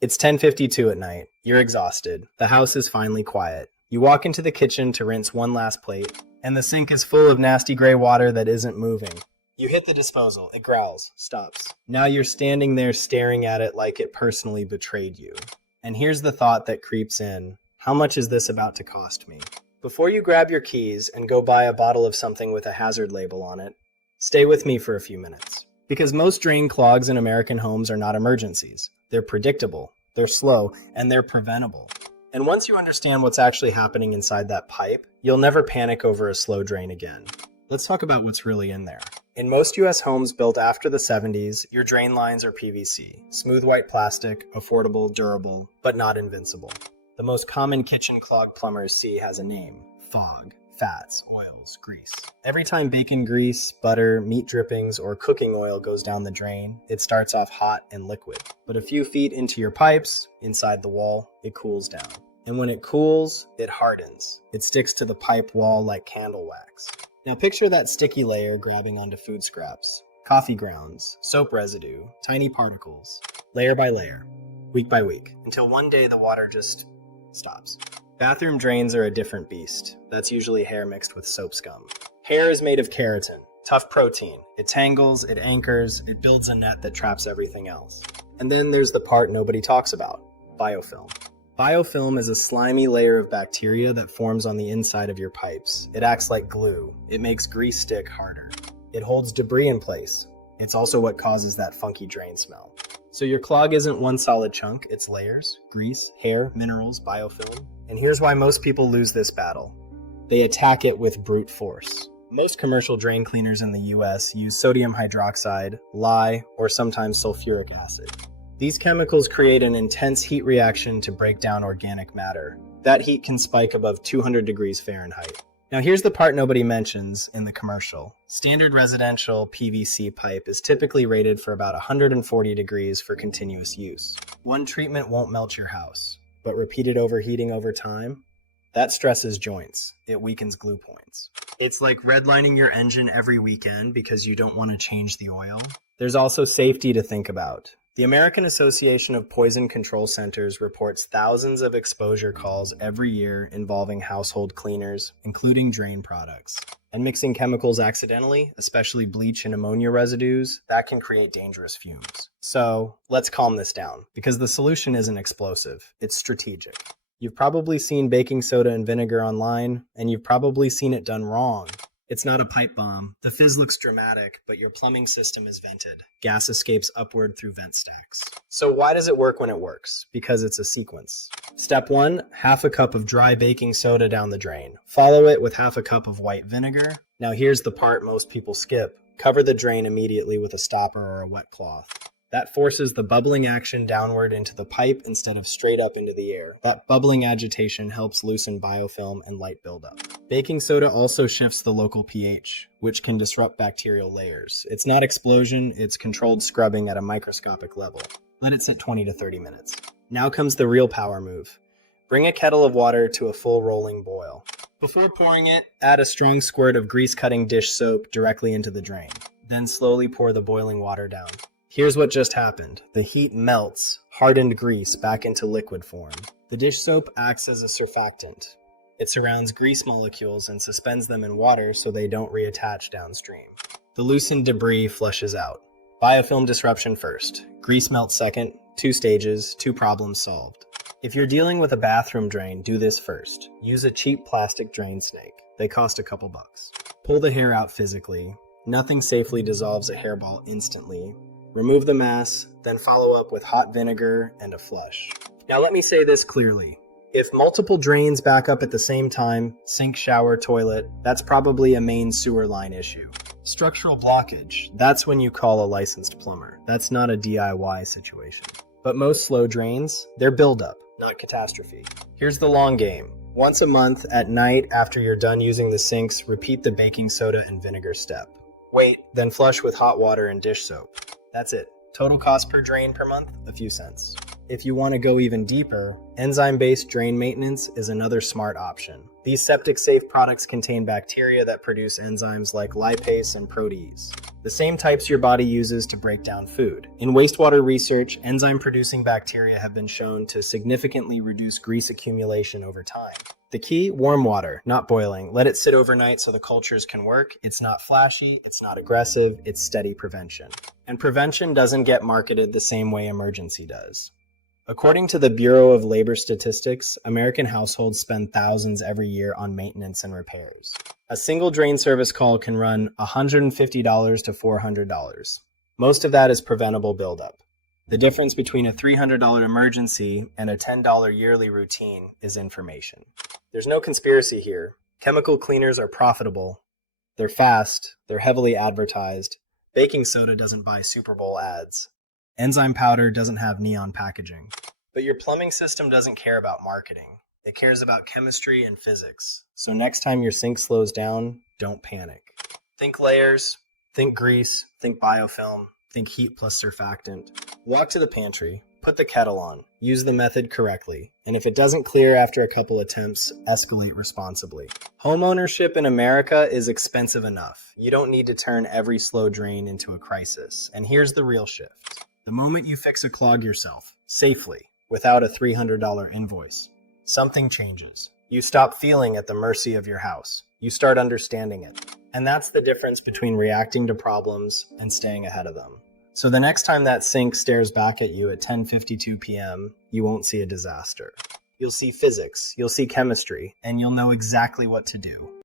It's 10:52 at night. You're exhausted. The house is finally quiet. You walk into the kitchen to rinse one last plate, and the sink is full of nasty gray water that isn't moving. You hit the disposal. It growls, stops. Now you're standing there staring at it like it personally betrayed you. And here's the thought that creeps in. How much is this about to cost me? Before you grab your keys and go buy a bottle of something with a hazard label on it, stay with me for a few minutes. Because most drain clogs in American homes are not emergencies. They're predictable, they're slow, and they're preventable. And once you understand what's actually happening inside that pipe, you'll never panic over a slow drain again. Let's talk about what's really in there. In most US homes built after the 70s, your drain lines are PVC. Smooth white plastic, affordable, durable, but not invincible. The most common kitchen clog plumbers see has a name: fog. Fats, oils, grease. Every time bacon grease, butter, meat drippings, or cooking oil goes down the drain, it starts off hot and liquid. But a few feet into your pipes, inside the wall, it cools down. And when it cools, it hardens. It sticks to the pipe wall like candle wax. Now picture that sticky layer grabbing onto food scraps, coffee grounds, soap residue, tiny particles, layer by layer, week by week, until one day the water just stops. Bathroom drains are a different beast. That's usually hair mixed with soap scum. Hair is made of keratin, tough protein. It tangles, it anchors, it builds a net that traps everything else. And then there's the part nobody talks about: biofilm. Biofilm is a slimy layer of bacteria that forms on the inside of your pipes. It acts like glue. It makes grease stick harder. It holds debris in place. It's also what causes that funky drain smell. So your clog isn't one solid chunk, it's layers: grease, hair, minerals, biofilm. And here's why most people lose this battle. They attack it with brute force. Most commercial drain cleaners in the US use sodium hydroxide, lye, or sometimes sulfuric acid. These chemicals create an intense heat reaction to break down organic matter. That heat can spike above 200 degrees Fahrenheit. Now here's the part nobody mentions in the commercial. Standard residential PVC pipe is typically rated for about 140 degrees for continuous use. One treatment won't melt your house, but repeated overheating over time, that stresses joints. It weakens glue points. It's like redlining your engine every weekend because you don't want to change the oil. There's also safety to think about. The American Association of Poison Control Centers reports thousands of exposure calls every year involving household cleaners, including drain products. And mixing chemicals accidentally, especially bleach and ammonia residues, that can create dangerous fumes. So let's calm this down, because the solution isn't explosive, it's strategic. You've probably seen baking soda and vinegar online, and you've probably seen it done wrong. It's not a pipe bomb. The fizz looks dramatic, but your plumbing system is vented. Gas escapes upward through vent stacks. So why does it work when it works? Because it's a sequence. Step 1, half a cup of dry baking soda down the drain. Follow it with half a cup of white vinegar. Now here's the part most people skip. Cover the drain immediately with a stopper or a wet cloth. That forces the bubbling action downward into the pipe instead of straight up into the air. That bubbling agitation helps loosen biofilm and light buildup. Baking soda also shifts the local pH, which can disrupt bacterial layers. It's not explosion, it's controlled scrubbing at a microscopic level. Let it sit 20 to 30 minutes. Now comes the real power move. Bring a kettle of water to a full rolling boil. Before pouring it, add a strong squirt of grease-cutting dish soap directly into the drain. Then slowly pour the boiling water down. Here's what just happened. The heat melts hardened grease back into liquid form. The dish soap acts as a surfactant. It surrounds grease molecules and suspends them in water so they don't reattach downstream. The loosened debris flushes out. Biofilm disruption first. Grease melt second. 2 stages, 2 problems solved. If you're dealing with a bathroom drain, do this first. Use a cheap plastic drain snake. They cost a couple bucks. Pull the hair out physically. Nothing safely dissolves a hairball instantly. Remove the mass, then follow up with hot vinegar and a flush. Now let me say this clearly. If multiple drains back up at the same time, sink, shower, toilet, that's probably a main sewer line issue. Structural blockage, that's when you call a licensed plumber. That's not a DIY situation. But most slow drains, they're buildup, not catastrophe. Here's the long game. Once a month, at night after you're done using the sinks, repeat the baking soda and vinegar step. Wait, then flush with hot water and dish soap. That's it. Total cost per drain per month, a few cents. If you want to go even deeper, enzyme-based drain maintenance is another smart option. These septic-safe products contain bacteria that produce enzymes like lipase and protease, the same types your body uses to break down food. In wastewater research, enzyme-producing bacteria have been shown to significantly reduce grease accumulation over time. The key? Warm water, not boiling. Let it sit overnight so the cultures can work. It's not flashy, it's not aggressive, it's steady prevention. And prevention doesn't get marketed the same way emergency does. According to the Bureau of Labor Statistics, American households spend thousands every year on maintenance and repairs. A single drain service call can run $150 to $400. Most of that is preventable buildup. The difference between a $300 emergency and a $10 yearly routine is information. There's no conspiracy here. Chemical cleaners are profitable. They're fast. They're heavily advertised. Baking soda doesn't buy Super Bowl ads. Enzyme powder doesn't have neon packaging. But your plumbing system doesn't care about marketing. It cares about chemistry and physics. So next time your sink slows down, don't panic. Think layers, think grease, think biofilm, think heat plus surfactant. Walk to the pantry, put the kettle on, use the method correctly, and if it doesn't clear after a couple attempts, escalate responsibly. Homeownership in America is expensive enough. You don't need to turn every slow drain into a crisis. And here's the real shift. The moment you fix a clog yourself, safely, without a $300 invoice, something changes. You stop feeling at the mercy of your house. You start understanding it. And that's the difference between reacting to problems and staying ahead of them. So the next time that sink stares back at you at 10:52 p.m., you won't see a disaster. You'll see physics, you'll see chemistry, and you'll know exactly what to do.